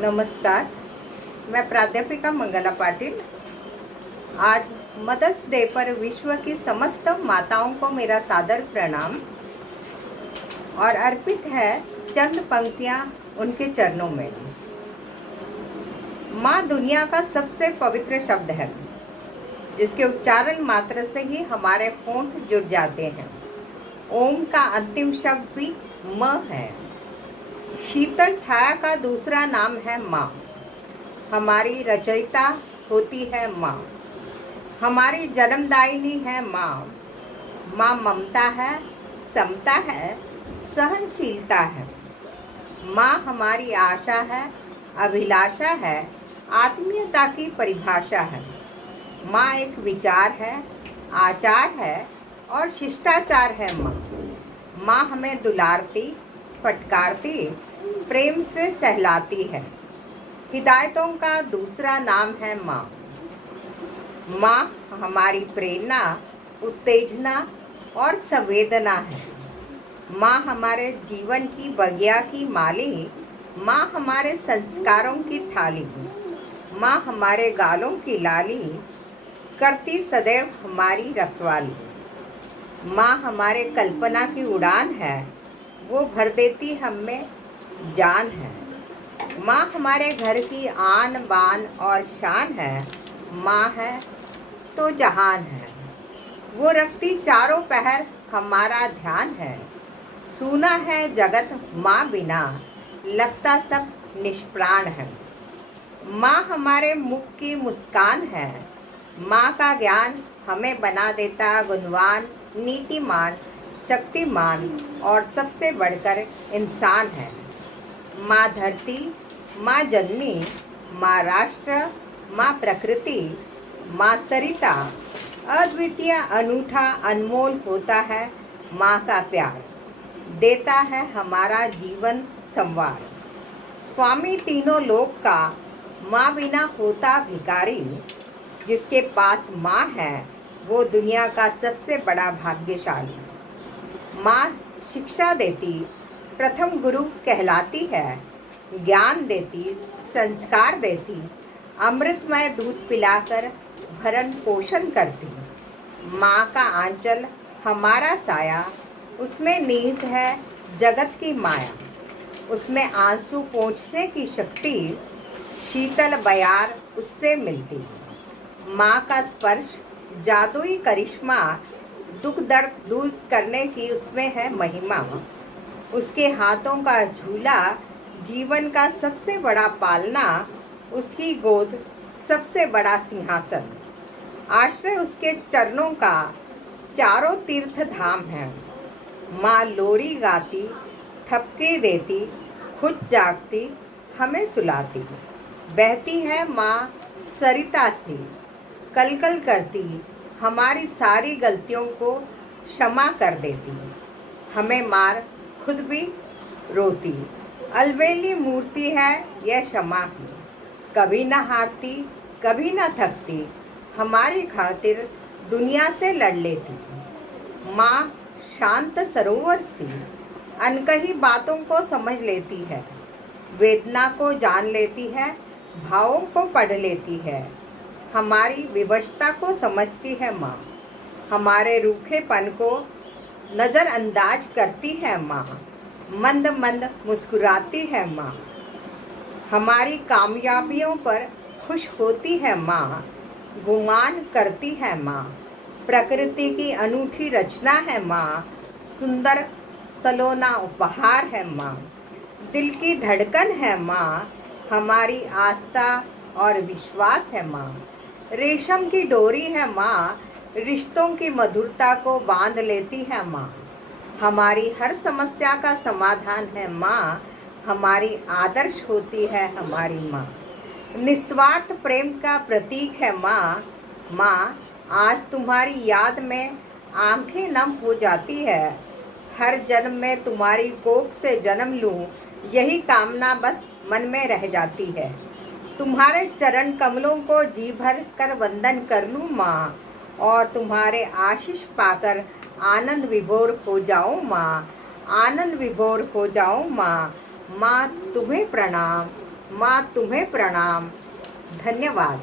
नमस्कार, मैं प्राध्यापिका मंगला पाटिल। आज मदर्स डे पर विश्व की समस्त माताओं को मेरा सादर प्रणाम और अर्पित है चंद पंक्तियां उनके चरणों में। माँ दुनिया का सबसे पवित्र शब्द है, जिसके उच्चारण मात्र से ही हमारे होंठ जुड़ जाते हैं। ओम का अंतिम शब्द भी म है। शीतल छाया का दूसरा नाम है माँ। हमारी रचयिता होती है माँ। हमारी जन्मदायिनी है माँ। माँ ममता है, समता है, सहनशीलता है। माँ हमारी आशा है, अभिलाषा है, आत्मीयता की परिभाषा है। माँ एक विचार है, आचार है और शिष्टाचार है। माँ हमें दुलारती, फटकारती, प्रेम से सहलाती है। हिदायतों का दूसरा नाम है माँ। माँ हमारी प्रेरणा, उत्तेजना और संवेदना है। माँ हमारे जीवन की बगिया की माली। माँ हमारे संस्कारों की थाली। माँ हमारे गालों की लाली, करती सदैव हमारी रखवाली। माँ हमारे कल्पना की उड़ान है, वो भर देती हमें जान है। माँ हमारे घर की आन बान और शान है। माँ है तो जहान है, वो रखती चारों पहर हमारा ध्यान है। सुना है जगत माँ बिना, लगता सब निष्प्राण है। माँ हमारे मुख की मुस्कान है। माँ का ज्ञान हमें बना देता गुणवान, नीतिमान, शक्तिमान और सबसे बढ़कर इंसान है। माँ धरती, माँ जननी, माँ राष्ट्र, माँ प्रकृति, माँ सरिता। अद्वितीय, अनूठा, अनमोल होता है माँ का प्यार। देता है हमारा जीवन संवार। स्वामी तीनों लोक का, माँ बिना होता भिखारी। जिसके पास माँ है, वो दुनिया का सबसे बड़ा भाग्यशाली। माँ शिक्षा देती, प्रथम गुरु कहलाती है। ज्ञान देती, संस्कार देती, अमृतमय दूध पिलाकर भरण पोषण करती। माँ का आंचल हमारा साया, उसमें नींद है जगत की माया। उसमें आंसू पोंछने की शक्ति, शीतल बयार उससे मिलती। माँ का स्पर्श जादुई करिश्मा, दुख दर्द दूर करने की उसमें है महिमा। उसके हाथों का झूला, जीवन का सबसे बड़ा पालना। उसकी गोद सबसे बड़ा सिंहासन। आश्रय उसके चरणों का, चारों तीर्थ धाम है। माँ लोरी गाती, ठपके देती, खुद जागती, हमें सुलाती। बहती है माँ सरिता सी, कल कल करती, हमारी सारी गलतियों को क्षमा कर देती। हमें मार खुद भी रोती। अलबेली मूर्ति है यह क्षमा की, कभी न हारती, कभी न थकती, हमारी खातिर दुनिया से लड़ लेती। माँ शांत सरोवर सी, अनकही बातों को समझ लेती है। वेदना को जान लेती है, भावों को पढ़ लेती है। हमारी विवशता को समझती है माँ। हमारे रूखेपन को नज़रअंदाज करती है माँ। मंद मंद मुस्कुराती है माँ। हमारी कामयाबियों पर खुश होती है माँ। गुमान करती है माँ। प्रकृति की अनूठी रचना है माँ। सुंदर सलोना उपहार है माँ। दिल की धड़कन है माँ। हमारी आस्था और विश्वास है माँ। रेशम की डोरी है माँ, रिश्तों की मधुरता को बांध लेती है माँ। हमारी हर समस्या का समाधान है माँ। हमारी आदर्श होती है हमारी माँ। निस्वार्थ प्रेम का प्रतीक है माँ। माँ आज तुम्हारी याद में आंखें नम हो जाती है। हर जन्म में तुम्हारी कोख से जन्म लूं, यही कामना बस मन में रह जाती है। तुम्हारे चरण कमलों को जी भर कर वंदन कर लूं माँ, और तुम्हारे आशीष पाकर आनंद विभोर हो जाऊं माँ। आनंद विभोर हो जाऊं माँ। माँ तुम्हें प्रणाम, माँ तुम्हें प्रणाम। धन्यवाद।